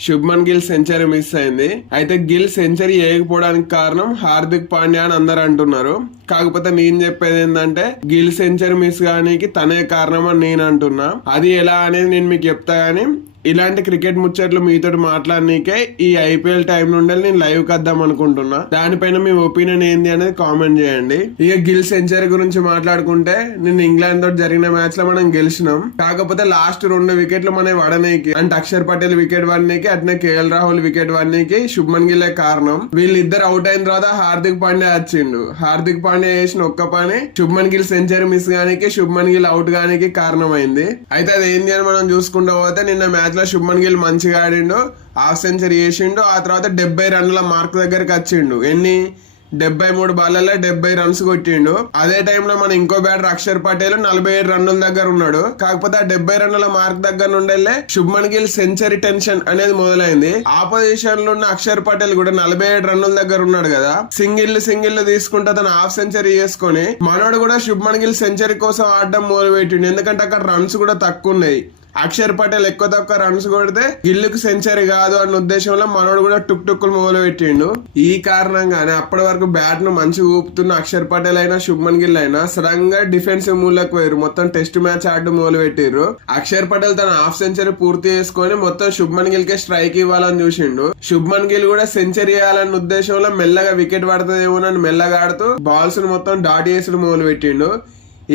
Shubman Gill century miss అయింది. అయితే Gill century వేయకపోవడానికి కారణం హార్దిక్ పాండ్యా అని అందరు అంటున్నారు. కాకపోతే నేను చెప్పేది ఏంటంటే గిల్ సెంచరీ మిస్ కానీకి తనే కారణం అని నేను అంటున్నా. అది ఎలా అనేది నేను మీకు చెప్తా గానీ ఇలాంటి క్రికెట్ ముచ్చట్లు మీతో మాట్లాడనీకే ఈ ఐపీఎల్ టైం నుండి నేను లైవ్ కద్దాం అనుకుంటున్నా. దానిపైన మీ ఒపీనియన్ ఏంది అనేది కామెంట్ చేయండి. ఇక గిల్ సెంచరీ గురించి మాట్లాడుకుంటే నేను ఇంగ్లాండ్ తోటి జరిగిన మ్యాచ్లో మనం గెలిచినాం. కాకపోతే లాస్ట్ రెండు వికెట్లు మన వడనేకి. అంటే అక్షర్ పటేల్ వికెట్ వాడినీకి అట్నే కేఎల్ రాహుల్ వికెట్ వాడినీకి శుభ్మన్ గిల్లే కారణం? వీళ్ళిద్దరు అవుట్ అయిన తర్వాత హార్దిక్ పాండే వచ్చిండు. హార్దిక్ పాండే చేసిన ఒక్క పని శుభ్మన్ గిల్ సెంచరీ మిస్ గానికి శుభ్మన్ గిల్ అవుట్ గానికి కారణమైంది. అయితే అది ఏంది అని మనం చూసుకుంటూ పోతే నిన్న మ్యాచ్ లో శుభ్మన్ గిల్ మంచిగా ఆడిండు హాఫ్ సెంచరీ చేసిండు ఆ తర్వాత డెబ్బై రన్ల మార్క్ దగ్గరికి వచ్చిండు. ఎన్ని? డెబ్బై మూడు బాళ్ళల్లో డెబ్బై రన్స్ కొట్టిండు. అదే టైంలో మన ఇంకో బ్యాటర్ అక్షర్ పటేల్ నలభై ఏడు రన్నుల దగ్గర ఉన్నాడు. కాకపోతే ఆ డెబ్బై రన్నుల మార్క్ దగ్గర నుండి శుభ్మన్ గిల్ సెంచరీ టెన్షన్ అనేది మొదలైంది. ఆపోజిషన్లో ఉన్న అక్షర్ పటేల్ కూడా నలభై ఏడు రన్నుల దగ్గర ఉన్నాడు కదా. సింగిల్ సింగిల్ తీసుకుంటే తను హాఫ్ సెంచరీ చేసుకుని మనోడు కూడా శుభ్మన్ గిల్ సెంచరీ కోసం ఆడడం మొదలు పెట్టిండు ఎందుకంటే అక్కడ రన్స్ కూడా తక్కువ ఉన్నాయి. అక్షర్ పటేల్ ఎక్కువ తక్కువ రన్స్ కొడితే గిల్లుకు సెంచరీ కాదు అన్న ఉద్దేశంలో మనోడు కూడా టుక్ టుక్కులు మొదలు పెట్టిండు. ఈ కారణంగానే అప్పటి వరకు బ్యాట్ను మంచిగా ఊపుతున్న అక్షర్ పటేల్ అయినా శుభ్మన్ గిల్ అయినా సడన్గా డిఫెన్సివ్ మూలకు పోయారు. మొత్తం టెస్ట్ మ్యాచ్ ఆడడం మొదలు పెట్టిర్రు. అక్షర్ పటేల్ తన హాఫ్ సెంచరీ పూర్తి చేసుకొని మొత్తం శుభ్మన్ గిల్ కే స్ట్రైక్ ఇవ్వాలని చూసిండు. శుభ్మన్ గిల్ కూడా సెంచరీ వేయాలన్న ఉద్దేశంలో మెల్లగా వికెట్ పడుతుందేమోనని మెల్లగా ఆడుతూ బాల్స్ను మొత్తం డాట్ చేసుడు మొదలు పెట్టిండు.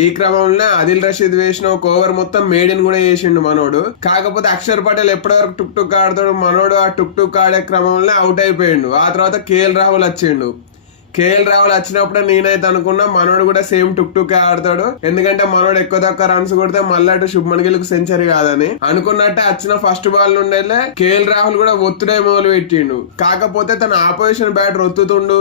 ఈ క్రమంలో అదిల్ రషీద్ వేసిన ఒక ఓవర్ మొత్తం మేడిన్ కూడా చేసిండు మనోడు. కాకపోతే అక్షర్ పటేల్ ఎప్పటి వరకు టుక్ టుక్ ఆడతాడు మనోడు ఆ టుక్ టుక్ ఆడే క్రమంలో అవుట్ అయిపోయిండు. ఆ తర్వాత కేఎల్ రాహుల్ వచ్చిండు. కేఎల్ రాహుల్ వచ్చినప్పుడు నేనైతే అనుకున్నా మనోడు కూడా సేమ్ టుక్ టుక్ ఆడతాడు. ఎందుకంటే మనోడు ఎక్కువ తక్కువ రన్స్ కొడితే మళ్ళీ అటు శుభ్మన్ గిల్కు సెంచరీ కాదని. అనుకున్నట్టే వచ్చిన ఫస్ట్ బాల్ నుండే కేఎల్ రాహుల్ కూడా ఒత్తుడే మొదలు పెట్టిండు కాకపోతే తన ఆపోజిషన్ బ్యాటర్ ఒత్తుతుండు.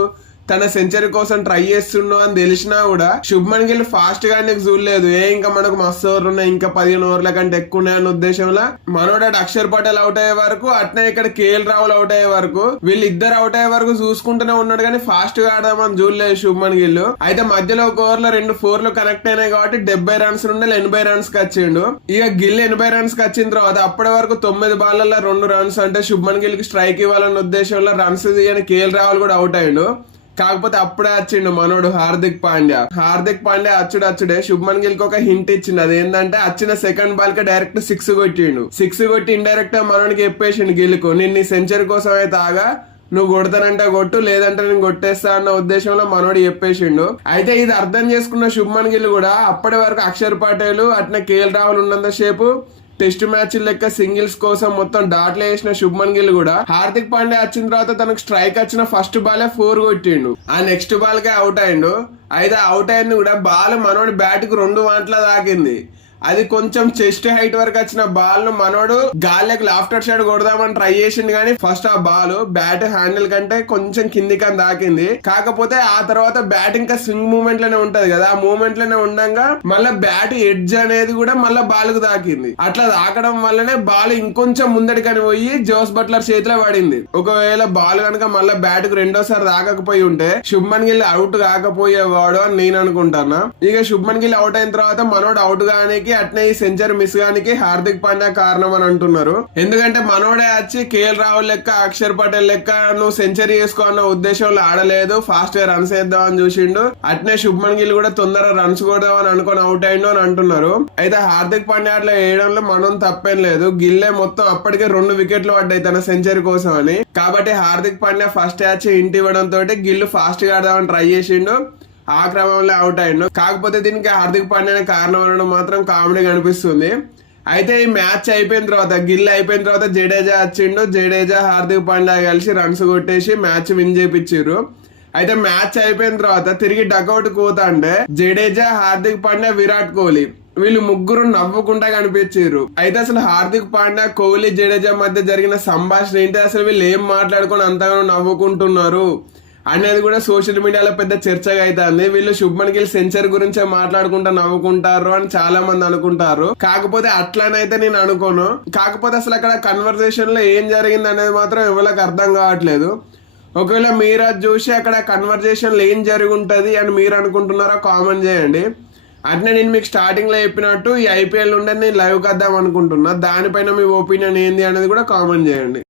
తన సెంచరీ కోసం ట్రై చేస్తుండో అని తెలిసినా కూడా శుభ్మన్ గిల్ ఫాస్ట్గా నీకు చూడలేదు. ఏ ఇంకా మనకు మస్తు ఓవర్లు ఉన్నాయి. ఇంకా పదిహేను ఓవర్ల కంటే ఎక్కువ ఉన్నాయన్న ఉద్దేశంలో మనోడు అటు అక్షర్ పటేల్ అవుట్ అయ్యే వరకు అట్నే ఇక్కడ కేఎల్ రావులు అవుట్ అయ్యే వరకు వీళ్ళిద్దరు అవుట్ అయ్యే వరకు చూసుకుంటూనే ఉన్నాడు కానీ ఫాస్ట్గా ఆడదామని చూడలేదు శుభ్మన్ గిల్ అయితే మధ్యలో ఒక ఓవర్లో రెండు ఫోర్లు కనెక్ట్ అయినాయి కాబట్టి డెబ్బై రన్స్ నుండి ఎనభై రన్స్కి వచ్చిండు. ఇక గిల్ ఎనభై రన్స్కి వచ్చిన తర్వాత అప్పటి వరకు తొమ్మిది బాళ్ళల్లో రెండు రన్స్ అంటే శుభ్మన్ గిల్కి స్ట్రైక్ ఇవ్వాలన్న ఉద్దేశంలో రన్స్ తీయని కేఎల్ రావులు కూడా అవుట్ అయ్యిండు. కాకపోతే అప్పుడే వచ్చిండు మనోడు హార్దిక్ పాండ్యా. హార్దిక్ పాండ్యా అచ్చుడు అచ్చుడే. శుభ్మన్ గిల్కి ఒక హింట్ ఇచ్చిండు. అది ఏంటంటే వచ్చిన సెకండ్ బాల్కి డైరెక్ట్ సిక్స్ కొట్టిండు. సిక్స్ కొట్టి ఇండైరెక్ట్ మనోడికి చెప్పేసిండు గిల్కు కు నీ సెంచరీ కోసం అయితే ఆగా నువ్వు కొడతానంటే కొట్టు లేదంటే నేను కొట్టేస్తా అన్న ఉద్దేశంలో మనోడు చెప్పేసిండు. అయితే ఇది అర్థం చేసుకున్న శుభ్మన్ గిల్ కూడా అప్పటి వరకు అక్షర్ పటేల్ అట్నే కేఎల్ రాహుల్ ఉన్నంత సేపు టెస్ట్ మ్యాచ్ లెక్క సింగిల్స్ కోసం మొత్తం డాట్లు వేసిన శుభ్మన్ గిల్ కూడా హార్దిక్ పాండే వచ్చిన తర్వాత తనకు స్ట్రైక్ వచ్చిన ఫస్ట్ బాలే ఫోర్ కొట్టిండు. ఆ నెక్స్ట్ బాల్ కే అవుట్ అయిండు. అయితే అవుట్ అయింది కూడా బాల్ మనోడి బ్యాట్కు రెండు వాంట్ల దాకింది. అది కొంచెం చెస్ట్ హైట్ వరకు వచ్చిన బాల్ను మనోడు గాలికి లాఫ్టర్ సైడ్ కొడదామని ట్రై చేసిండు కానీ ఫస్ట్ ఆ బాల్ బ్యాట్ హ్యాండిల్ కంటే కొంచెం కిందికి అని దాకింది. కాకపోతే ఆ తర్వాత బ్యాట్ ఇంకా స్వింగ్ మూమెంట్లోనే ఉంటది కదా ఆ మూమెంట్లోనే ఉండగా మళ్ళీ బ్యాట్ ఎడ్జ్ అనేది కూడా మళ్ళీ బాల్కు దాకింది. అట్లా తాకడం వల్లనే బాల్ ఇంకొంచెం ముందడికని పోయి జోస్ బట్లర్ చేతిలో పడింది. ఒకవేళ బాల్ కనుక మళ్ళీ బ్యాట్కు రెండోసారి దాకకపోయి ఉంటే శుభ్మన్ గిల్ అవుట్ కాకపోయేవాడు అని నేను అనుకుంటాను. ఇక శుభ్మన్ గిల్ అవుట్ అయిన తర్వాత మనోడు అవుట్ గానికి అట్నే ఈ సెంచరీ మిస్ గానికి హార్దిక్ పాండ్యా కారణం అని అంటున్నారు. ఎందుకంటే మనోడే వచ్చి కేఎల్ రాహుల్ లెక్క అక్షర్ పటేల్ లెక్క నువ్వు సెంచరీ చేసుకో అన్న ఉద్దేశంలో ఆడలేదు ఫాస్ట్గా రన్స్ వేద్దాం అని చూసిండు. అట్నే శుభ్మన్ గిల్ కూడా తొందరగా రన్స్ కొడదాం అని అనుకుని అవుట్ అయిండు అని అంటున్నారు. అయితే హార్దిక్ పాండ్యా అట్లా వేయడంలో మనం తప్పేం లేదు. గిల్లే మొత్తం అప్పటికే రెండు వికెట్లు పడ్డాయి తన సెంచరీ కోసం అని. కాబట్టి హార్దిక్ పాండ్యా ఫస్ట్ యాచ్ ఇంటి ఇవ్వడంతో గిల్లు ఫాస్ట్గా ఆడదామని ట్రై చేసిండు. ఆ క్రమంలో అవుట్ అయ్యిండు. కాకపోతే దీనికి హార్దిక్ పాండ్యా కారణం అనడం మాత్రం కామెడీ కనిపిస్తుంది అయితే ఈ మ్యాచ్ అయిపోయిన తర్వాత గిల్ అయిపోయిన తర్వాత జడేజా వచ్చిండు. జడేజా హార్దిక్ పాండ్యా కలిసి రన్స్ కొట్టేసి మ్యాచ్ విన్ చేపించారు అయితే మ్యాచ్ అయిపోయిన తర్వాత తిరిగి డకౌట్ పోతా అంటే జడేజా హార్దిక్ పాండ్యా విరాట్ కోహ్లీ వీళ్ళు ముగ్గురు నవ్వుకుంటా కనిపించారు అయితే అసలు హార్దిక్ పాండ్యా కోహ్లీ జడేజా మధ్య జరిగిన సంభాషణ ఏంటి? అసలు వీళ్ళు ఏం మాట్లాడుకొని అంతగానో నవ్వుకుంటున్నారు? అనేది కూడా సోషల్ మీడియాలో పెద్ద చర్చగా అవుతుంది వీళ్ళు శుభ్మన్ గిల్ సెంచర్ గురించే మాట్లాడుకుంటా నవ్వుకుంటారు అని చాలా మంది అనుకుంటారు. కాకపోతే అట్లానైతే నేను అనుకోను. కాకపోతే అసలు అక్కడ కన్వర్సేషన్లో ఏం జరిగింది అనేది మాత్రం ఎవరికి అర్థం కావట్లేదు. ఒకవేళ మీరు అది చూసి అక్కడ కన్వర్జేషన్ ఏం జరిగి ఉంటుంది అని మీరు అనుకుంటున్నారో కామెంట్ చేయండి. అట్నే నేను మీకు స్టార్టింగ్లో చెప్పినట్టు ఈ ఐపీఎల్ నుండి నేను లైవ్ కద్దాం అనుకుంటున్నా. దానిపైన మీ ఒపీనియన్ ఏంది అనేది కూడా కామెంట్ చేయండి.